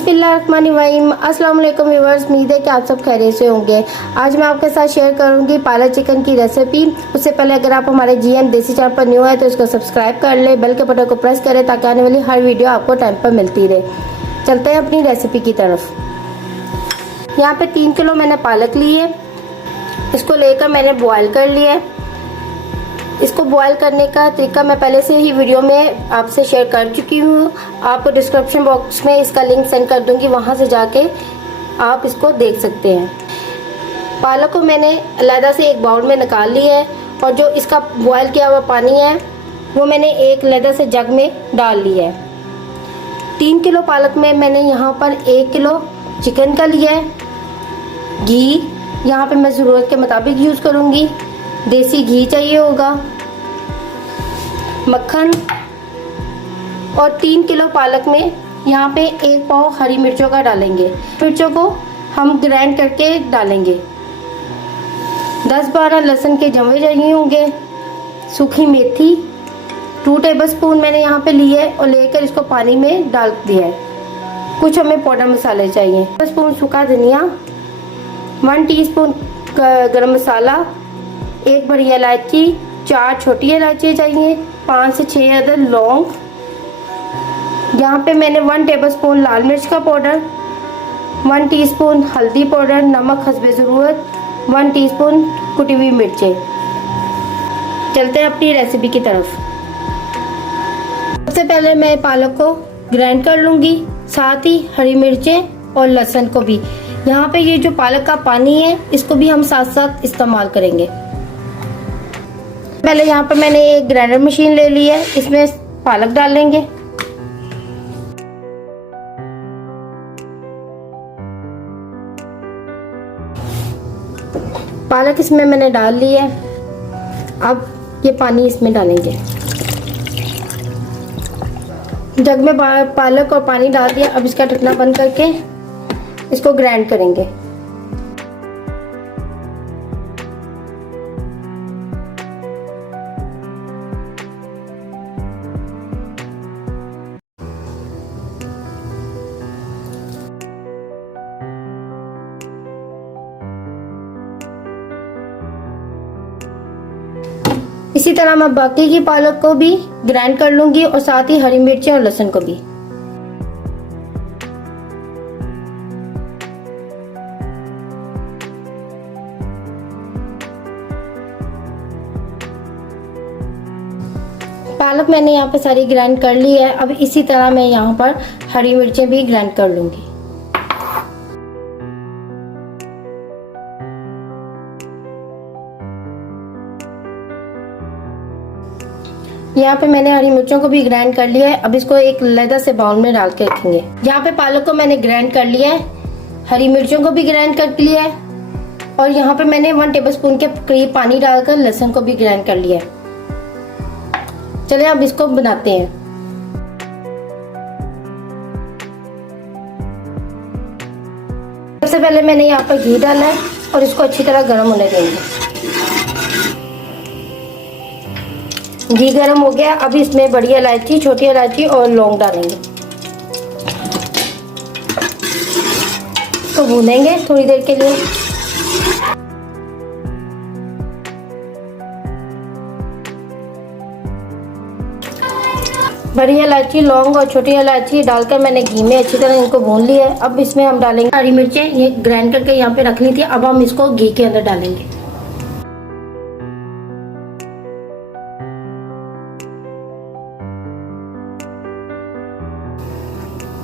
बिस्मिल्लाहिर्रहमानिर्रहीम। अस्सलाम वालेकुम व्यूअर्स, उम्मीद है कि आप सब खैरियत से होंगे। आज मैं आपके साथ शेयर करूंगी पालक चिकन की रेसिपी। उससे पहले अगर आप हमारे जीएम देसी चैनल पर न्यू है तो इसको सब्सक्राइब कर ले, बेल के बटन को प्रेस करें ताकि आने वाली हर वीडियो आपको टाइम पर मिलती रहे। चलते हैं अपनी रेसिपी की तरफ। यहाँ पे 3 किलो मैंने पालक ली है। इसको लेकर मैंने बॉयल कर लिया है। इसको बॉयल करने का तरीका मैं पहले से ही वीडियो में आपसे शेयर कर चुकी हूँ। आपको डिस्क्रिप्शन बॉक्स में इसका लिंक सेंड कर दूंगी, वहां से जाके आप इसको देख सकते हैं। पालक को मैंने अलहदा से एक बाउल में निकाल लिया है और जो इसका बॉयल किया हुआ पानी है वो मैंने एक अलहदा से जग में डाल लिया है। 3 किलो पालक में मैंने यहाँ पर 1 किलो चिकन का लिया है। घी यहाँ पे मैं ज़रूरत के मुताबिक यूज़ करूँगी। देसी घी चाहिए होगा, मक्खन, और 3 किलो पालक में यहाँ पे 1 पाव हरी मिर्चों का डालेंगे। मिर्चों को हम ग्राइंड करके डालेंगे। 10-12 लहसुन के जवे चाहिए होंगे। सूखी मेथी 2 टेबलस्पून मैंने यहाँ पे ली है और लेकर इसको पानी में डाल दिया है। कुछ हमें पाउडर मसाले चाहिए। 1 स्पून सूखा धनिया, 1 टीस्पून गरम मसाला, 1 बड़ी इलायची, 4 छोटी इलायची चाहिए, 5 से 6 अदद लौंग। यहाँ पे मैंने 1 टेबलस्पून लाल मिर्च का पाउडर, 1 टीस्पून हल्दी पाउडर, नमक हस्बे ज़रूरत, 1 टीस्पून कुटी हुई मिर्चें। चलते हैं अपनी रेसिपी की तरफ। सबसे पहले मैं पालक को ग्राइंड कर लूँगी, साथ ही हरी मिर्चें और लहसुन को भी। यहाँ पे ये जो पालक का पानी है इसको भी हम साथ साथ इस्तेमाल करेंगे। पहले यहाँ पर मैंने एक ग्राइंडर मशीन ले ली है, इसमें पालक डालेंगे। पालक इसमें मैंने डाल ली है। अब ये पानी इसमें डालेंगे। जग में पालक और पानी डाल दिया। अब इसका ढक्कना बंद करके इसको ग्राइंड करेंगे। इसी तरह मैं बाकी की पालक को भी ग्राइंड कर लूंगी और साथ ही हरी मिर्ची और लहसुन को भी। पालक मैंने यहाँ पे सारी ग्राइंड कर ली है। अब इसी तरह मैं यहाँ पर हरी मिर्चें भी ग्राइंड कर लूंगी। यहाँ पे मैंने हरी मिर्चों को भी ग्राइंड कर लिया है। अब इसको एक अलग से बाउल में डाल के रखेंगे। यहाँ पे पालक को मैंने ग्राइंड कर लिया है, हरी मिर्चों को भी ग्राइंड कर लिया है और यहाँ पे मैंने 1 टेबलस्पून के करीब पानी डालकर लहसुन को भी ग्राइंड कर लिया है। चलिए अब इसको बनाते हैं। सबसे पहले मैंने यहाँ पर घी डाला है और इसको अच्छी तरह गर्म होने देंगे। घी गर्म हो गया। अब इसमें बड़ी इलायची, छोटी इलायची और लौंग डालेंगे। तो भूनेंगे थोड़ी देर के लिए। बड़ी इलायची, लौंग और छोटी इलायची डालकर मैंने घी में अच्छी तरह इनको भून लिया है। अब इसमें हम डालेंगे हरी मिर्चें। ये ग्राइंड करके यहाँ पे रख ली थी। अब हम इसको घी के अंदर डालेंगे।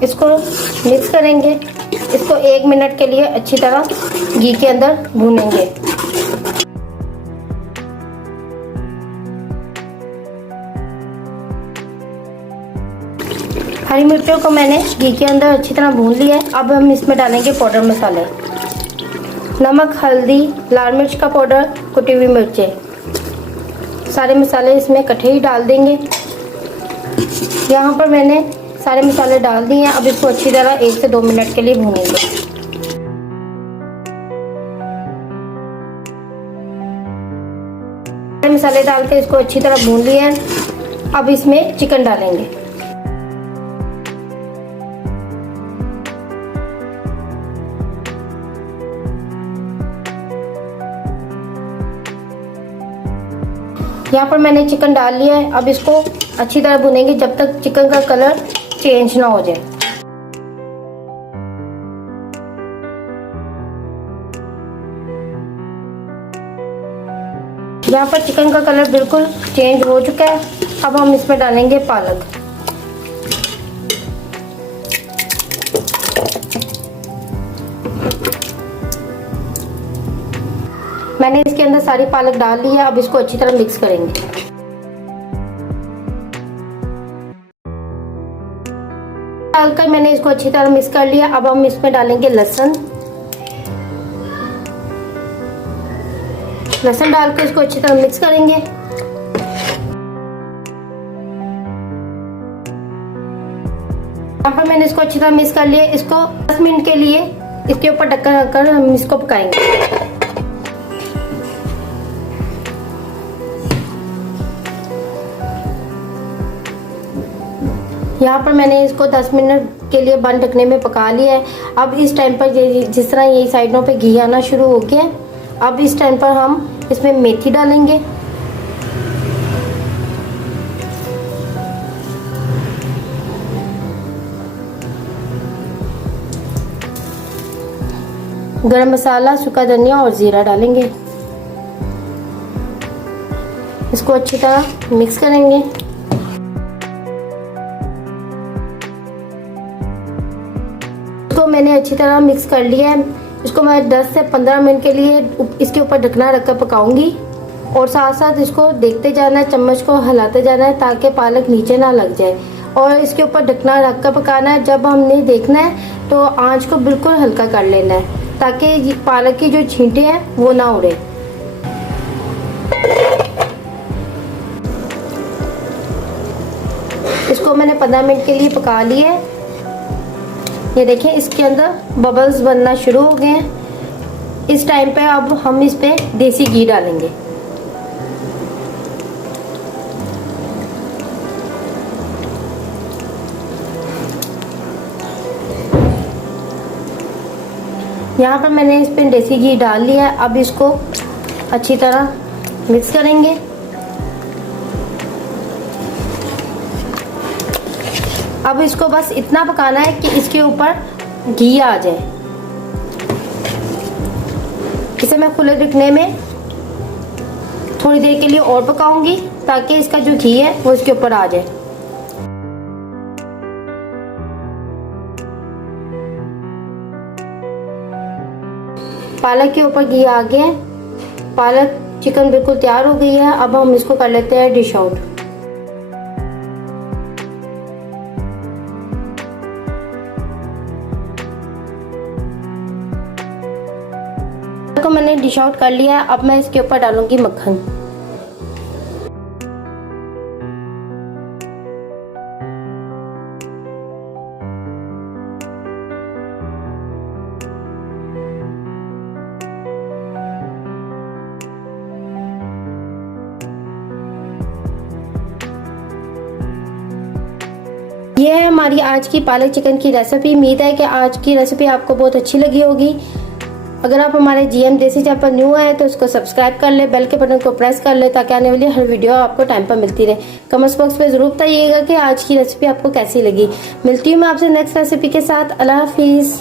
इसको मिक्स करेंगे। इसको 1 मिनट के लिए अच्छी तरह घी के अंदर भूनेंगे। हरी मिर्चों को मैंने घी के अंदर अच्छी तरह भून लिया है। अब हम इसमें डालेंगे पाउडर मसाले, नमक, हल्दी, लाल मिर्च का पाउडर, कुटी हुई मिर्चें। सारे मसाले इसमें इकट्ठे ही डाल देंगे। यहाँ पर मैंने सारे मसाले डाल दिए हैं। अब इसको अच्छी तरह 1 से 2 मिनट के लिए भूनेंगे। मसाले डाल के इसको अच्छी तरह भून लिया है। अब इसमें चिकन डालेंगे। यहाँ पर मैंने चिकन डाल लिया है। अब इसको अच्छी तरह भुनेंगे जब तक चिकन का कलर चेंज ना हो जाए। यहाँ पर चिकन का कलर बिल्कुल चेंज हो चुका है। अब हम इसमें डालेंगे पालक। मैंने इसके अंदर सारी पालक डाल ली है। अब इसको अच्छी तरह मिक्स करेंगे। डालकर मैंने इसको अच्छी तरह मिक्स कर लिया। अब हम इसमें डालेंगे लहसुन। लहसुन डालकर इसको अच्छी तरह मिक्स करेंगे। यहाँ पर मैंने इसको अच्छी तरह मिक्स कर लिया। इसको 10 मिनट के लिए इसके ऊपर ढक्कन रखकर हम इसको पकाएंगे। यहाँ पर मैंने इसको 10 मिनट के लिए बंद ढकने में पका लिया है। अब इस टाइम पर जिस तरह ये साइडों पे घी आना शुरू हो गया है, अब इस टाइम पर हम इसमें मेथी डालेंगे। गरम मसाला, सूखा धनिया और जीरा डालेंगे। इसको अच्छी तरह मिक्स करेंगे। इसको मैंने अच्छी तरह मिक्स कर लिया है। इसको मैं 10 से 15 मिनट के लिए इसके ऊपर ढकना रखकर पकाऊंगी और साथ साथ इसको देखते जाना है, चम्मच को हिलाते जाना है ताकि पालक नीचे ना लग जाए। और इसके ऊपर ढकना रखकर पकाना है। जब हमने देखना है तो आंच को बिल्कुल हल्का कर लेना है ताकि पालक की जो छींटे हैं वो ना उड़े। इसको मैंने 15 मिनट के लिए पका लिया है। ये देखिए इसके अंदर बबल्स बनना शुरू हो गए हैं। इस टाइम पे अब हम इस पे देसी घी डालेंगे। यहाँ पर मैंने इस पे देसी घी डाल लिया है। अब इसको अच्छी तरह मिक्स करेंगे। अब इसको बस इतना पकाना है कि इसके ऊपर घी आ जाए। इसे मैं खुले ढकने में थोड़ी देर के लिए और पकाऊंगी ताकि इसका जो घी है वो इसके ऊपर आ जाए। पालक के ऊपर घी आ गया। पालक चिकन बिल्कुल तैयार हो गई है। अब हम इसको कर लेते हैं डिश आउट। को मैंने डिश आउट कर लिया है। अब मैं इसके ऊपर डालूंगी मक्खन। ये है हमारी आज की पालक चिकन की रेसिपी। उम्मीद है कि आज की रेसिपी आपको बहुत अच्छी लगी होगी। अगर आप हमारे जीएम देसी चैनल पर न्यू आए तो उसको सब्सक्राइब कर ले, बेल के बटन को प्रेस कर ले ताकि आने वाली हर वीडियो आपको टाइम पर मिलती रहे। कमेंट्स बॉक्स में जरूर बताइएगा कि आज की रेसिपी आपको कैसी लगी। मिलती हूँ मैं आपसे नेक्स्ट रेसिपी के साथ। अल्लाह हाफिज।